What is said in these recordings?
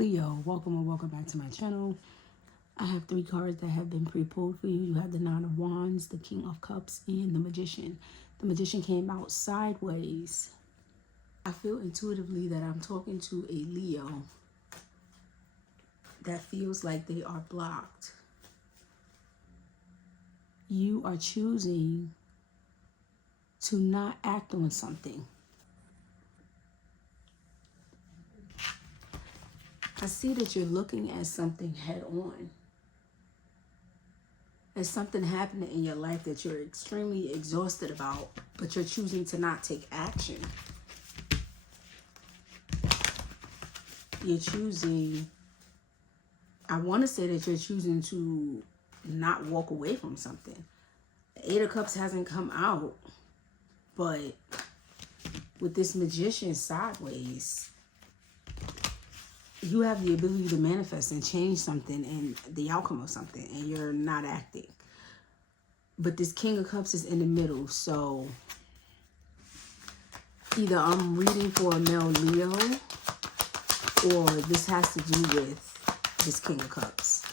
Leo, welcome and welcome back to my channel. I have 3 cards that have been pre-pulled for you. You have the Nine of Wands, the King of Cups, and the Magician. The Magician came out sideways. I feel intuitively that I'm talking to a Leo that feels like they are blocked. You are choosing to not act on something. I see that you're looking at something head on. There's something happening in your life that you're extremely exhausted about, but you're choosing to not take action. You're choosing, I want to say that you're choosing to not walk away from something. The Eight of Cups hasn't come out, but with this Magician sideways, you have the ability to manifest and change something and the outcome of something, and you're not acting. But this King of Cups is in the middle, so either I'm reading for a male Leo, or this has to do with this King of Cups.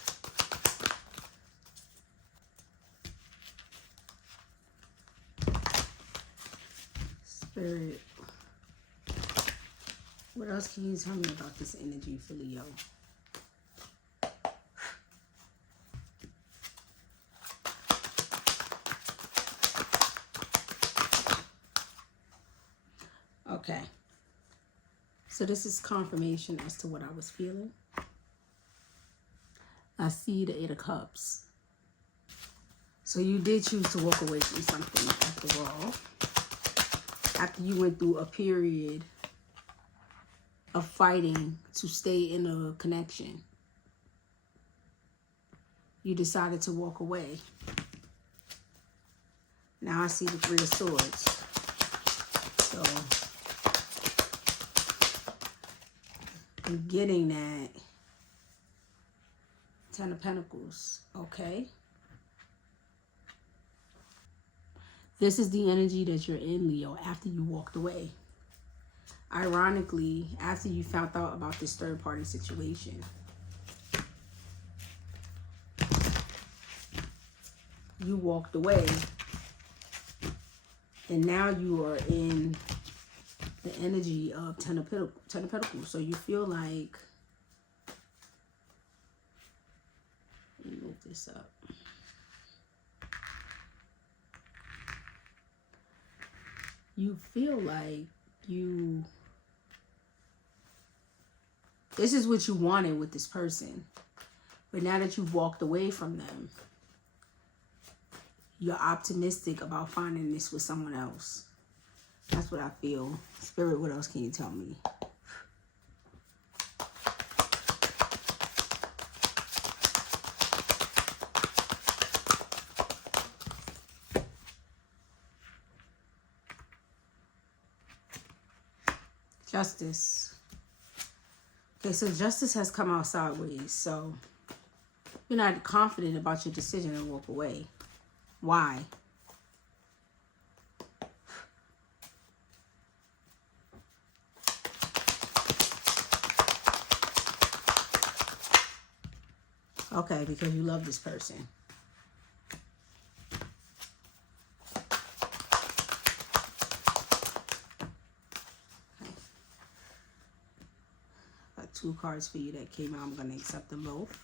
Spirit, what else can you tell me about this energy for Leo? Okay. So this is confirmation as to what I was feeling. I see the Eight of Cups. So you did choose to walk away from something after all. After you went through a period of fighting to stay in a connection, you decided to walk away. Now I see the Three of Swords. So I'm getting that Ten of Pentacles. Okay. This is the energy that you're in, Leo, after you walked away. Ironically, after you found out about this third-party situation. You walked away, and now you are in the energy of Ten of Pentacles. So you feel like, let me move this up. You feel like this is what you wanted with this person. But now that you've walked away from them, you're optimistic about finding this with someone else. That's what I feel. Spirit, what else can you tell me? Justice. Okay, so justice has come out sideways. So you're not confident about your decision to walk away. Why? Okay, because you love this person. Got 2 cards for you that came out. I'm going to accept them both.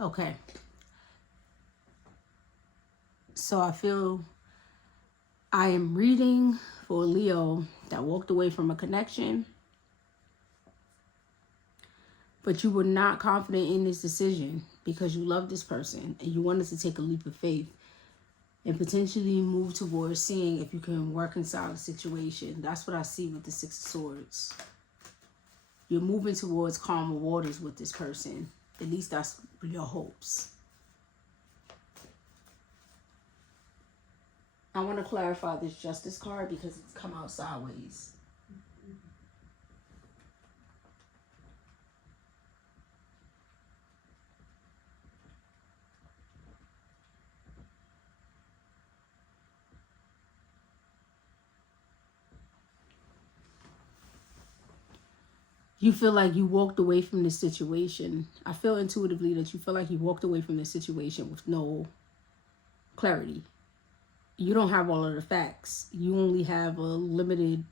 Okay. So I feel I am reading for Leo that walked away from a connection, but you were not confident in this decision because you love this person and you wanted to take a leap of faith and potentially move towards seeing if you can reconcile the situation. That's what I see with the Six of Swords. You're moving towards calmer waters with this person. At least that's your hopes. I want to clarify this Justice card because it's come out sideways. You feel like you walked away from this situation. I feel intuitively that you feel like you walked away from this situation with no clarity. You don't have all of the facts. You only have a limited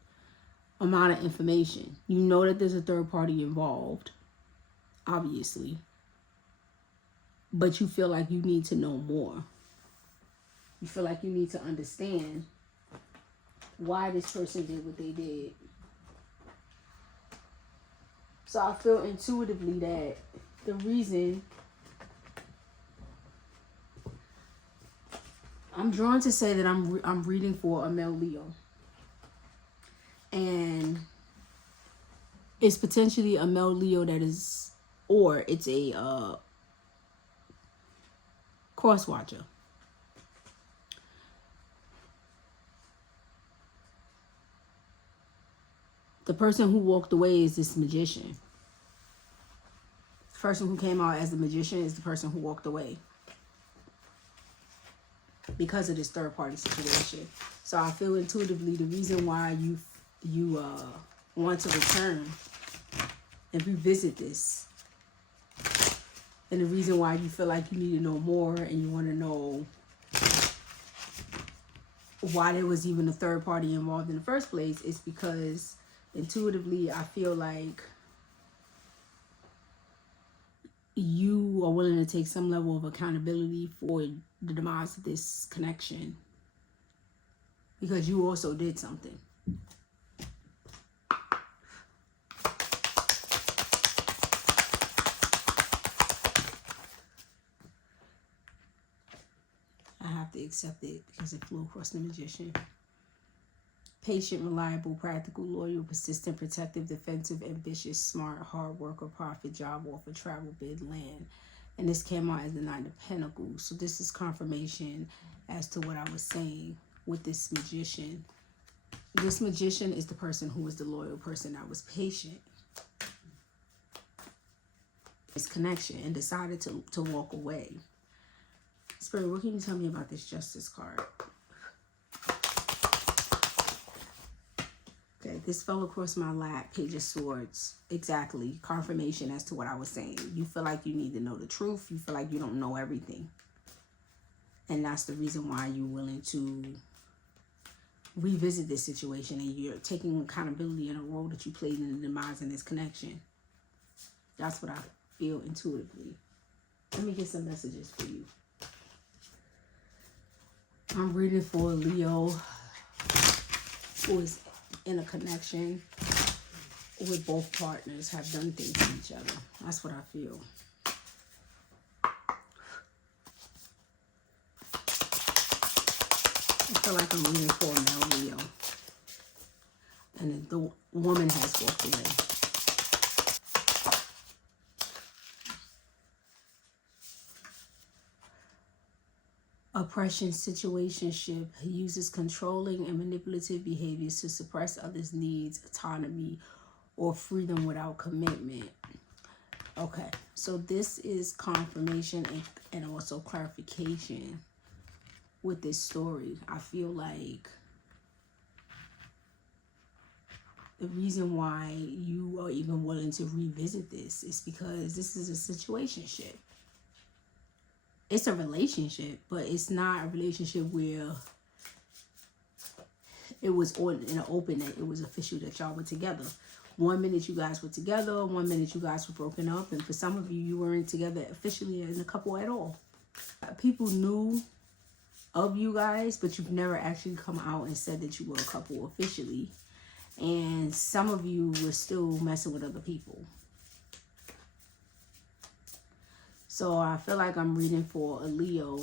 amount of information. You know that there's a third party involved, obviously. But you feel like you need to know more. You feel like you need to understand why this person did what they did. So I feel intuitively that the reason I'm drawn to say that I'm reading for a male Leo, and it's potentially a male Leo that is, or it's a cross watcher. The person who walked away is this magician. The person who came out as the magician is the person who walked away because of this third party situation. So I feel intuitively the reason why you want to return and revisit this, and the reason why you feel like you need to know more and you want to know why there was even a third party involved in the first place, is because intuitively I feel like you are willing to take some level of accountability for the demise of this connection, because you also did something. I have to accept it because it flew across the magician. Patient, reliable, practical, loyal, persistent, protective, defensive, ambitious, smart, hard worker, profit, job offer, travel, bid, land. And this came out as the Nine of Pentacles. So this is confirmation as to what I was saying with this magician. This magician is the person who was the loyal person that was patient. This connection and decided to walk away. Spirit, what can you tell me about this Justice card? Okay, this fell across my lap. Page of Swords. Exactly. Confirmation as to what I was saying. You feel like you need to know the truth. You feel like you don't know everything. And that's the reason why you're willing to revisit this situation, and you're taking accountability in a role that you played in the demise in this connection. That's what I feel intuitively. Let me get some messages for you. I'm reading for Leo who is in a connection with both partners, have done things to each other. That's what I feel. I feel like I'm reading for a male Leo. And the woman has walked away. Oppression situationship uses controlling and manipulative behaviors to suppress others' needs, autonomy, or freedom without commitment. Okay, so this is confirmation and also clarification with this story. I feel like the reason why you are even willing to revisit this is because this is a situationship. It's a relationship, but it's not a relationship where it was on in an open, that it was official that y'all were together. 1 minute you guys were together, 1 minute you guys were broken up, and for some of you, you weren't together officially in a couple at all. People knew of you guys, but you've never actually come out and said that you were a couple officially. And some of you were still messing with other people. So I feel like I'm reading for a Leo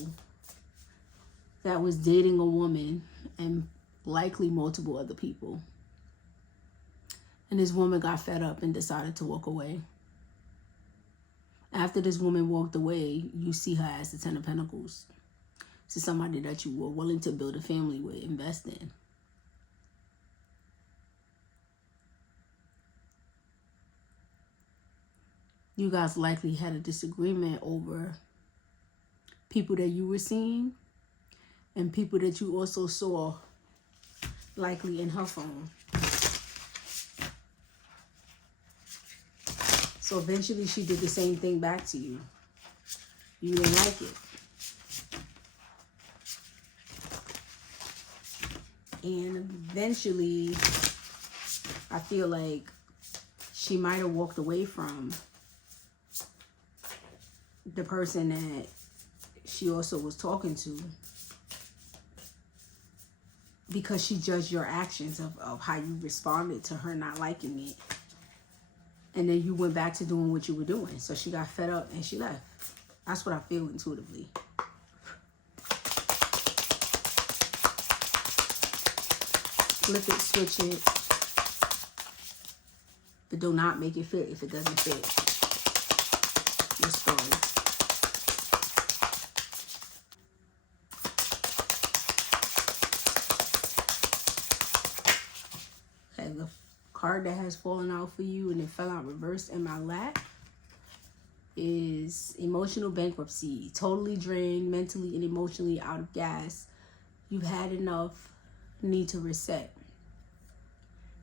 that was dating a woman and likely multiple other people. And this woman got fed up and decided to walk away. After this woman walked away, you see her as the Ten of Pentacles. This is somebody that you were willing to build a family with, invest in. You guys likely had a disagreement over people that you were seeing and people that you also saw likely in her phone. So eventually she did the same thing back to you. You didn't like it. And eventually, I feel like she might have walked away from the person that she also was talking to, because she judged your actions of how you responded to her not liking it. And then you went back to doing what you were doing. So she got fed up and she left. That's what I feel intuitively. Flip it, switch it. But do not make it fit if it doesn't fit your story. Okay, the card that has fallen out for you and it fell out reversed in my lap is emotional bankruptcy. Totally drained, mentally and emotionally out of gas. You've had enough. Need to reset.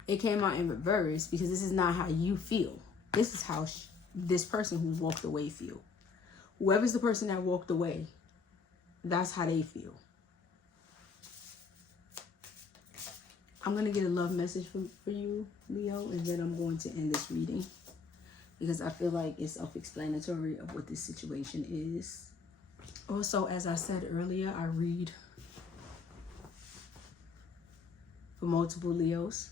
It came out in reverse because this is not how you feel. This is how this person who walked away feel. Whoever's the person that walked away, that's how they feel. I'm going to get a love message for you, Leo, and then I'm going to end this reading because I feel like it's self-explanatory of what this situation is. Also, as I said earlier, I read for multiple Leos.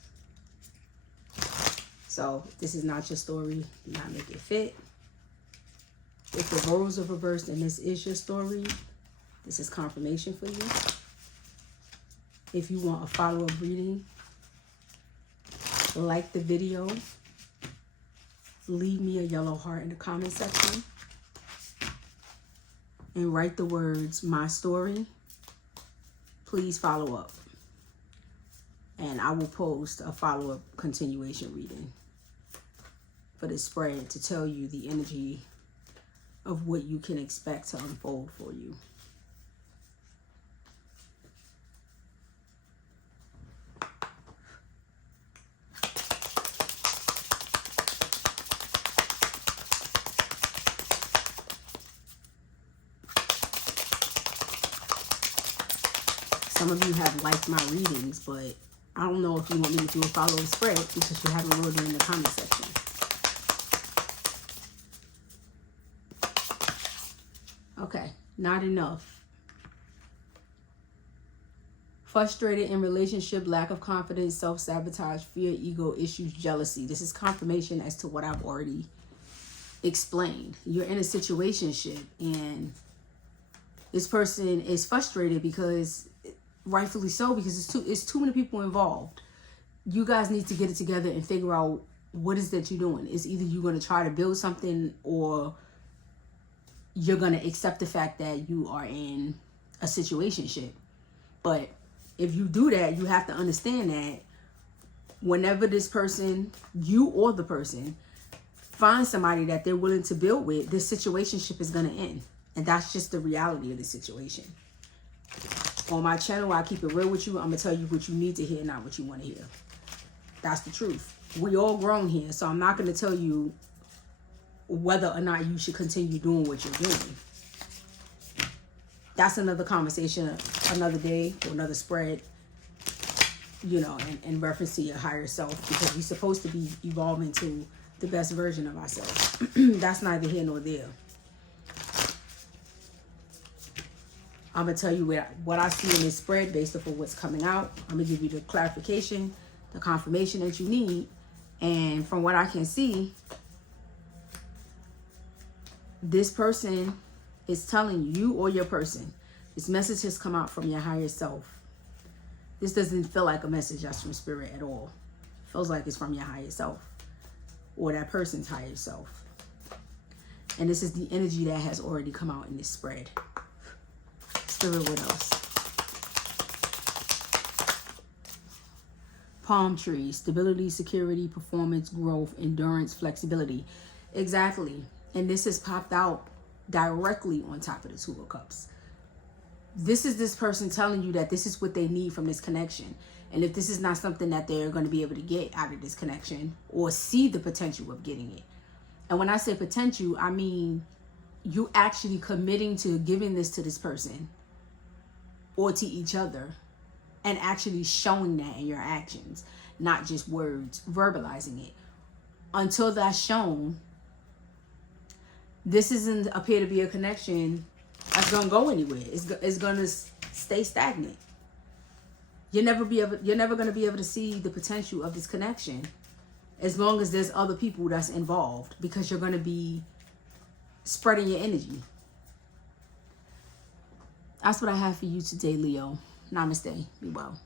So this is not your story. Do not make it fit. If the roles are reversed and this is your story, this is confirmation for you. If you want a follow-up reading, like the video. Leave me a yellow heart in the comment section. And write the words, my story. Please follow up. And I will post a follow-up continuation reading for the spread to tell you the energy of what you can expect to unfold for you. Some of you have liked my readings, but I don't know if you want me to do a follow the spread because you haven't wrote it in the comment section. Okay, not enough. Frustrated in relationship, lack of confidence, self-sabotage, fear, ego issues, jealousy. This is confirmation as to what I've already explained. You're in a situationship and this person is frustrated because, rightfully so, because it's too many people involved. You guys need to get it together and figure out what is that you're doing. It's either you're going to try to build something or you're going to accept the fact that you are in a situationship. But if you do that, you have to understand that whenever this person, you or the person, finds somebody that they're willing to build with, this situationship is going to end. And that's just the reality of the situation. On my channel, I keep it real with you. I'm going to tell you what you need to hear, not what you want to hear. That's the truth. We all grown here, so I'm not going to tell you whether or not you should continue doing what you're doing. That's another conversation, another day, or another spread, you know, in reference to your higher self, because we're supposed to be evolving to the best version of ourselves. That's neither here nor there. I'm going to tell you what I see in this spread based off of what's coming out. I'm going to give you the clarification, the confirmation that you need. And from what I can see, this person is telling you or your person, this message has come out from your higher self. This doesn't feel like a message that's from spirit at all. It feels like it's from your higher self or that person's higher self. And this is the energy that has already come out in this spread. Spirit, what else? Palm tree, stability, security, performance, growth, endurance, flexibility. Exactly. And this has popped out directly on top of the Two of Cups. This is this person telling you that this is what they need from this connection. And if this is not something that they're going to be able to get out of this connection or see the potential of getting it, And when I say potential, I mean you actually committing to giving this to this person or to each other, and actually showing that in your actions, not just words, verbalizing it. Until that's shown, this doesn't appear to be a connection that's gonna go anywhere. It's gonna stay stagnant. You're never gonna be able to see the potential of this connection as long as there's other people that's involved, because you're gonna be spreading your energy. That's what I have for you today, Leo. Namaste. Be well.